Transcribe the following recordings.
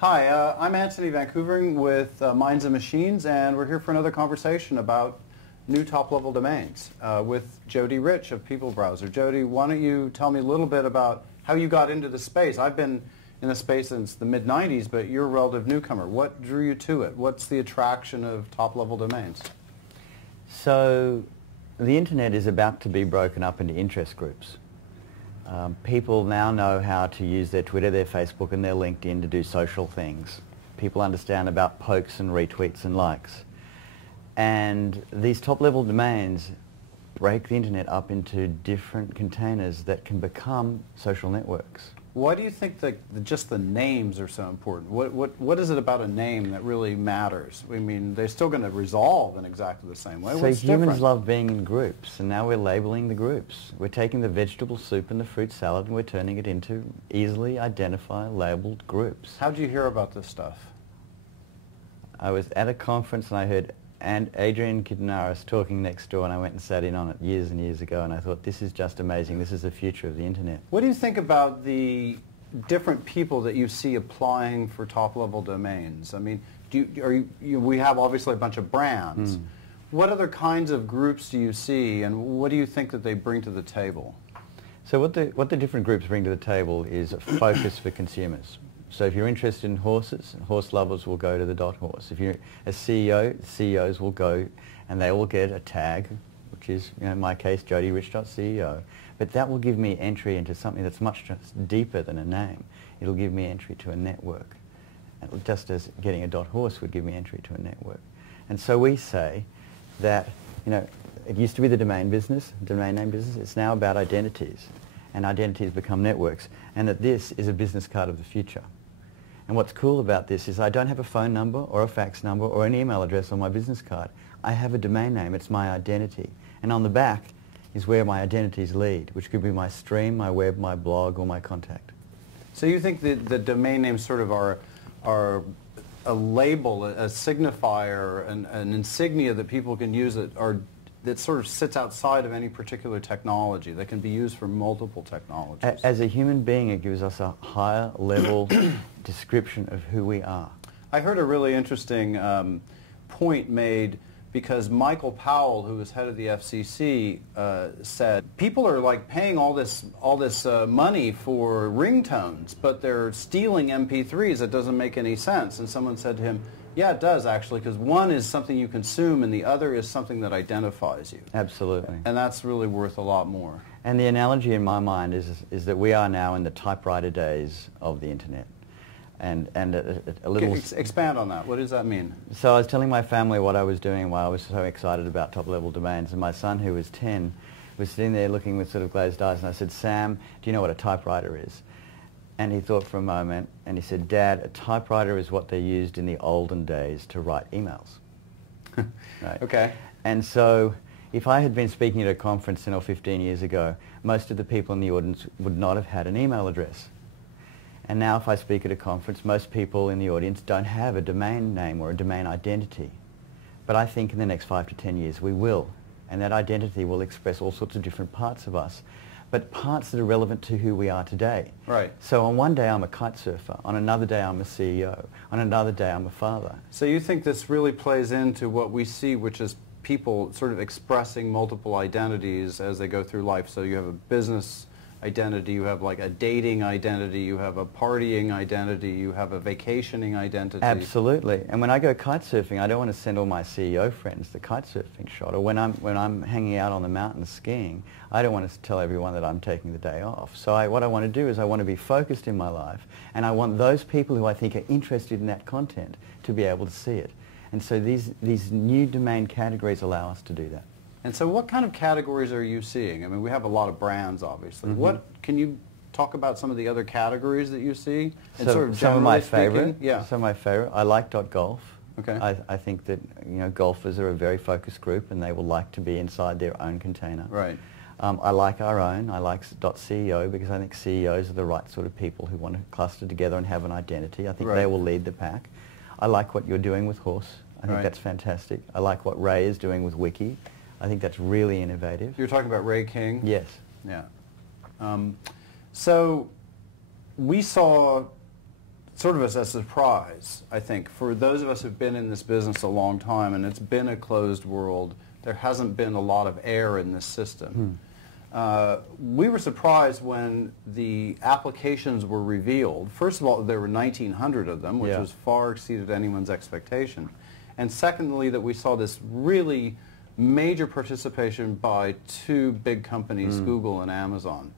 Hi, I'm Antony van Couvering with Minds and Machines, and we're here for another conversation about new top-level domains with Jodee Rich of PeopleBrowsr. Jodee, why don't you tell me a little bit about how you got into the space? I've been in the space since the mid-90s, but you're a relative newcomer. What drew you to it? What's the attraction of top-level domains? So the internet is about to be broken up into interest groups. People now know how to use their Twitter, their Facebook and their LinkedIn to do social things. People understand about pokes and retweets and likes. And these top-level domains break the internet up into different containers that can become social networks. Why do you think that just the names are so important? What is it about a name that really matters? I mean, they're still going to resolve in exactly the same way. So What's humans different? love being in groups, and now we're labeling the groups. We're taking the vegetable soup and the fruit salad and we're turning it into easily identified, labeled groups. How did you hear about this stuff? I was at a conference and I heard Adrian Kidnaris talking next door, and I went and sat in on it years and years ago, and I thought, this is just amazing. This is the future of the internet. What do you think about the different people that you see applying for top-level domains? I mean, we have obviously a bunch of brands. What other kinds of groups do you see, and what do you think that they bring to the table? So what the different groups bring to the table is a focus for consumers. So if you're interested in horses, horse lovers will go to the .horse. If you're a CEO, CEOs will go and they will get a tag, which is, in my case, jodeerich.ceo. But that will give me entry into something that's much deeper than a name. It'll give me entry to a network, just as getting a .horse would give me entry to a network. And so we say that, it used to be the domain business, domain name business. It's now about identities, and identities become networks, and that this is a business card of the future. And what's cool about this is I don't have a phone number or a fax number or an email address on my business card. I have a domain name. It's my identity. And on the back is where my identities lead, which could be my stream, my web, my blog, or my contact. So you think that the domain names sort of are a label, a signifier, an insignia that people can use that sort of sits outside of any particular technology, that can be used for multiple technologies? As a human being, it gives us a higher level description of who we are. I heard a really interesting point made because Michael Powell, who was head of the FCC, said people are like paying all this money for ringtones, but they're stealing MP3s. It doesn't make any sense. And someone said to him, yeah, it does actually, because one is something you consume and the other is something that identifies you. Absolutely. And that's really worth a lot more. And the analogy in my mind is that we are now in the typewriter days of the internet. And a little... Expand on that. What does that mean? So I was telling my family what I was doing while I was so excited about top-level domains, and my son, who was 10, was sitting there looking with sort of glazed eyes, and I said, Sam, do you know what a typewriter is? And he thought for a moment, and he said, Dad, a typewriter is what they used in the olden days to write emails. Right? Okay. And so if I had been speaking at a conference 10 or 15 years ago, most of the people in the audience would not have had an email address. And now if I speak at a conference, most people in the audience don't have a domain name or a domain identity. But I think in the next 5 to 10 years we will. And that identity will express all sorts of different parts of us, but parts that are relevant to who we are today. Right. So on one day I'm a kite surfer, on another day I'm a CEO, on another day I'm a father. So you think this really plays into what we see, which is people sort of expressing multiple identities as they go through life. So you have a business identity, you have like a dating identity, you have a partying identity, you have a vacationing identity. Absolutely. And when I go kite surfing, I don't want to send all my CEO friends the kite surfing shot. Or when I'm hanging out on the mountain skiing, I don't want to tell everyone that I'm taking the day off. So what I want to do is I want to be focused in my life, and I want those people who I think are interested in that content to be able to see it. And so these new domain categories allow us to do that. And so what kind of categories are you seeing? I mean, we have a lot of brands, obviously. Can you talk about some of the other categories that you see? And So sort of some of my generally favorite. speaking, yeah. Some of my favorite. I like .golf. Okay. I think that golfers are a very focused group, and they will like to be inside their own container. Right. I like our own. I like .ceo because I think CEOs are the right sort of people who want to cluster together and have an identity. I think they will lead the pack. I like what you're doing with Horse. I think that's fantastic. I like what Ray is doing with Wiki. I think that's really innovative. You're talking about Ray King? Yes. Yeah. So we saw sort of as a surprise, I think, for those of us who've been in this business a long time, and it's been a closed world. There hasn't been a lot of air in this system. We were surprised when the applications were revealed. First of all, there were 1,900 of them, which was far exceeded anyone's expectation. And secondly, that we saw this really major participation by two big companies, Google and Amazon.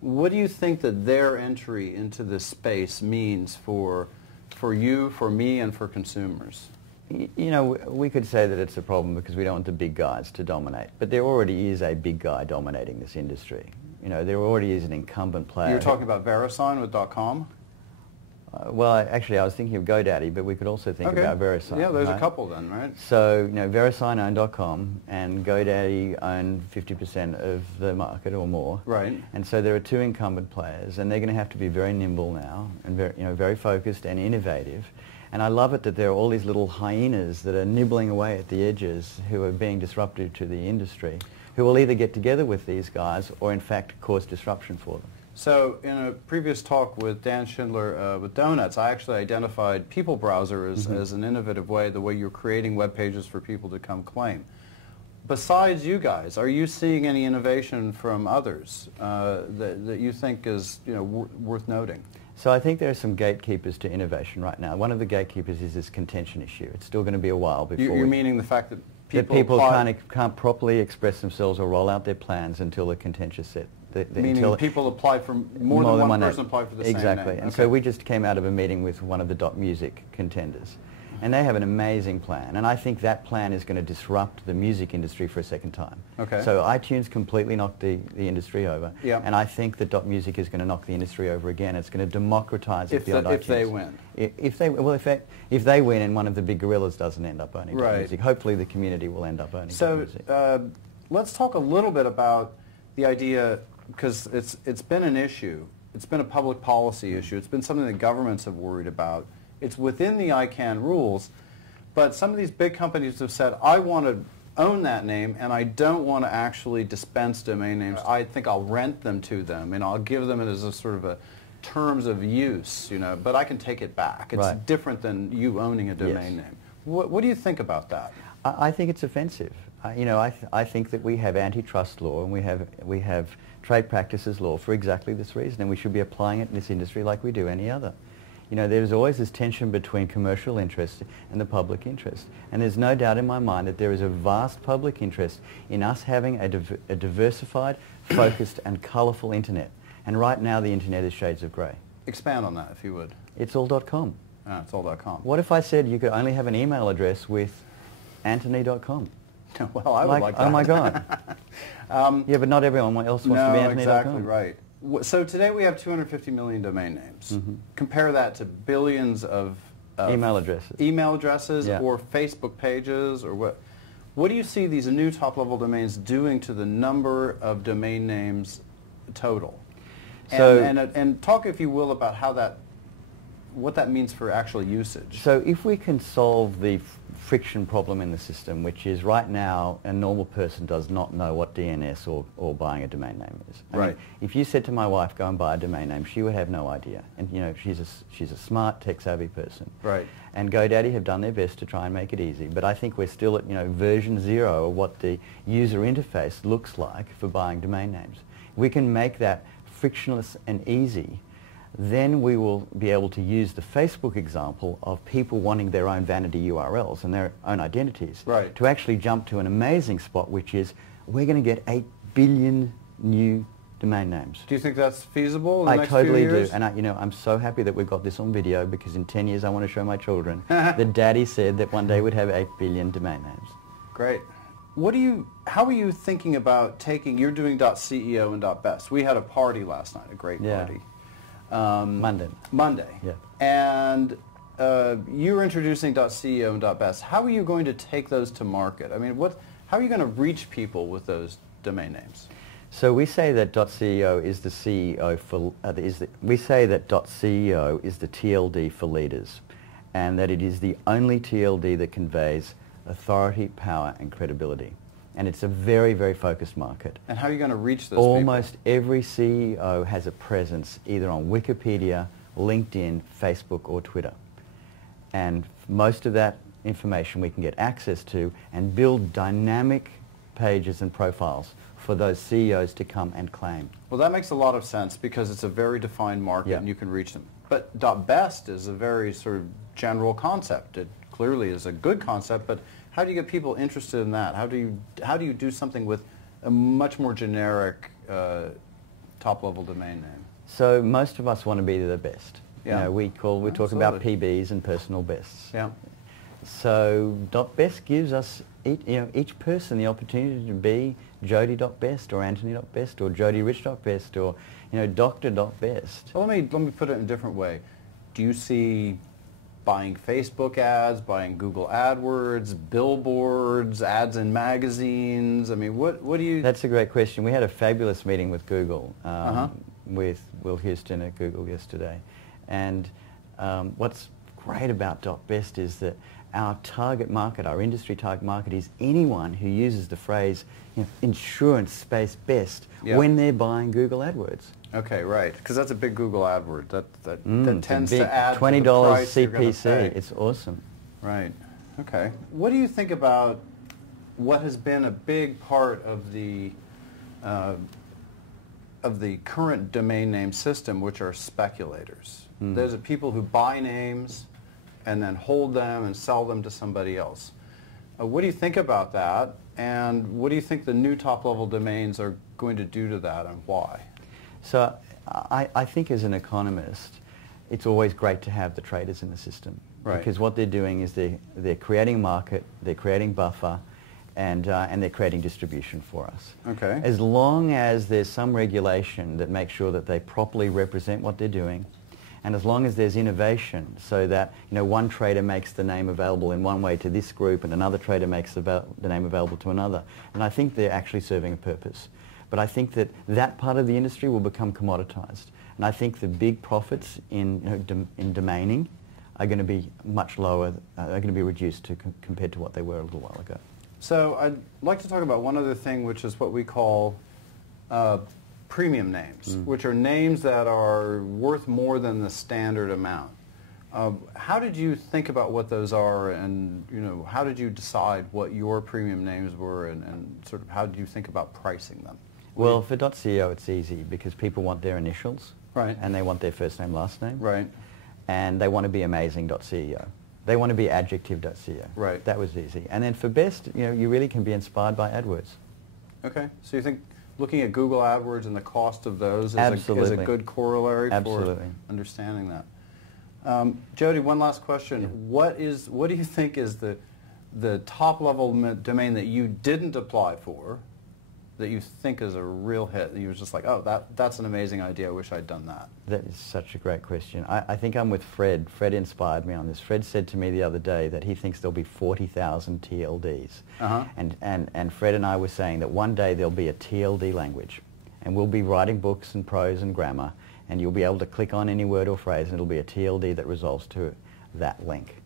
What do you think that their entry into this space means for you, for me, and for consumers? You know, we could say that it's a problem because we don't want the big guys to dominate. But there already is a big guy dominating this industry. You know, there already is an incumbent player. You're talking about VeriSign with .com? Well, actually, I was thinking of GoDaddy, but we could also think about VeriSign. Yeah, there's a couple then, right? So, you know, VeriSign own .com and GoDaddy own 50% of the market or more. Right. And so there are two incumbent players, and they're going to have to be very nimble now and very, you know, very focused and innovative. And I love it that there are all these little hyenas that are nibbling away at the edges who are being disruptive to the industry, who will either get together with these guys or in fact cause disruption for them. So in a previous talk with Dan Schindler with Donuts, I actually identified PeopleBrowsr as an innovative way, the way you're creating web pages for people to come claim. Besides you guys, are you seeing any innovation from others that you think is, you know, worth noting? So I think there are some gatekeepers to innovation right now. One of the gatekeepers is this contention issue. It's still going to be a while before You're meaning the fact that people can't properly express themselves or roll out their plans until the contentious set. Meaning people apply for more than one person apply for the same name. Exactly. And so we just came out of a meeting with one of the .music contenders. And they have an amazing plan. And I think that plan is going to disrupt the music industry for a second time. Okay. So iTunes completely knocked the industry over. Yeah. And I think that .music is going to knock the industry over again. It's going to democratize it beyond iTunes. If they win. If they win and one of the big gorillas doesn't end up owning .music, hopefully the community will end up owning .music. So let's talk a little bit about the idea, because it's been an issue. It's been a public policy issue. It's been something that governments have worried about. It's within the ICANN rules, but some of these big companies have said, I want to own that name and I don't want to actually dispense domain names. I think I'll rent them to them and I'll give them as a sort of a terms of use, you know, but I can take it back. It's different than you owning a domain name. What do you think about that? I think it's offensive. You know, I think that we have antitrust law and we have trade practices law for exactly this reason, and we should be applying it in this industry like we do any other. You know, there's always this tension between commercial interest and the public interest. And there's no doubt in my mind that there is a vast public interest in us having a diversified, focused and colourful internet. And right now the internet is shades of grey. Expand on that if you would. It's all .com. It's all .com. What if I said you could only have an email address with Antony.com? Well, I would like that. Oh my God. Yeah, but not everyone else wants to be Antony.com. Exactly right. So today we have 250 million domain names. Compare that to billions of email addresses or Facebook pages or what. What do you see these new top-level domains doing to the number of domain names total? And talk, if you will, about how what that means for actual usage. So if we can solve the friction problem in the system, which is right now a normal person does not know what DNS or buying a domain name is. I mean, if you said to my wife, go and buy a domain name, she would have no idea. And you know, she's a smart, tech-savvy person. Right. And GoDaddy have done their best to try and make it easy. But I think we're still at, you know, version 0 of what the user interface looks like for buying domain names. We can make that frictionless and easy. Then we will be able to use the Facebook example of people wanting their own vanity URLs and their own identities to actually jump to an amazing spot, which is we're going to get 8 billion new domain names. Do you think that's feasible in the next few totally years? do. And you know, I'm so happy that we've got this on video, because in 10 years I want to show my children that Daddy said that one day we'd have 8 billion domain names. Great. How are you thinking about you're doing .CEO and .best. We had a party last night, a great party. Monday. Yeah. And you're introducing .CEO and .best. How are you going to take those to market? I mean, how are you going to reach people with those domain names? So we say that .CEO is the CEO for we say that .CEO is the TLD for leaders, and that it is the only TLD that conveys authority, power, and credibility. And it's a very, very focused market. And how are you going to reach those Almost every CEO has a presence either on Wikipedia LinkedIn, Facebook, or Twitter. And most of that information we can get access to and build dynamic pages and profiles for those CEOs to come and claim. Well, that makes a lot of sense because it's a very defined market Yeah. and you can reach them. But dotBest is a very sort of general concept. It clearly is a good concept, but how do you get people interested in that? How do you do something with a much more generic top-level domain name? So most of us want to be the best. Yeah. You know, we talk about PBs and personal bests. Yeah. So dotBest gives us each person the opportunity to be Jodee.best or Antony.best or Jodee Rich.best or Dr.best. Well, let me put it in a different way. Do you see buying Facebook ads, buying Google AdWords, billboards, ads in magazines? I mean, what do you... That's a great question. We had a fabulous meeting with Google, with Will Houston at Google yesterday. And what's great about dotBest is that our target market, our industry target market, is anyone who uses the phrase insurance space best when they're buying Google AdWords. Okay, right, because that's a big Google AdWord. That tends to add $20 to the price you're gonna CPC. pay. It's awesome. Right. Okay. What do you think about what has been a big part of the current domain name system, which are speculators? There's people who buy names and then hold them and sell them to somebody else. What do you think about that? And what do you think the new top-level domains are going to do to that, and why? So I think as an economist, it's always great to have the traders in the system. Right. Because what they're doing is they're creating market, they're creating buffer, and they're creating distribution for us. Okay. As long as there's some regulation that makes sure that they properly represent what they're doing, and as long as there's innovation so that one trader makes the name available in one way to this group and another trader makes the name available to another, and I think they're actually serving a purpose. But I think that part of the industry will become commoditized. And I think the big profits in domaining are going to be much lower, are going to be reduced compared to what they were a little while ago. So I'd like to talk about one other thing, which is what we call premium names, which are names that are worth more than the standard amount. How did you think about what those are, and how did you decide what your premium names were, and sort of how did you think about pricing them? Well, for .CEO it's easy because people want their initials, right, and they want their first name, last name, right, and they want to be amazing.ceo. They want to be adjective.ceo. Right. That was easy. And then for best, you really can be inspired by AdWords. Okay. So you think looking at Google AdWords and the cost of those is a good corollary for understanding that. Jodee, one last question. What do you think is the top-level domain that you didn't apply for that you think is a real hit? You were just like, oh, that's an amazing idea. I wish I'd done that. That is such a great question. I think I'm with Fred. Fred inspired me on this. Fred said to me the other day that he thinks there'll be 40,000 TLDs. And Fred and I were saying that one day there'll be a TLD language. And we'll be writing books and prose and grammar, and you'll be able to click on any word or phrase, and it'll be a TLD that resolves to that link.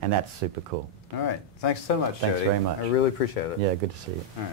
And that's super cool. All right. Thanks so much, Jodee. Thanks very much. I really appreciate it. Yeah, good to see you. All right.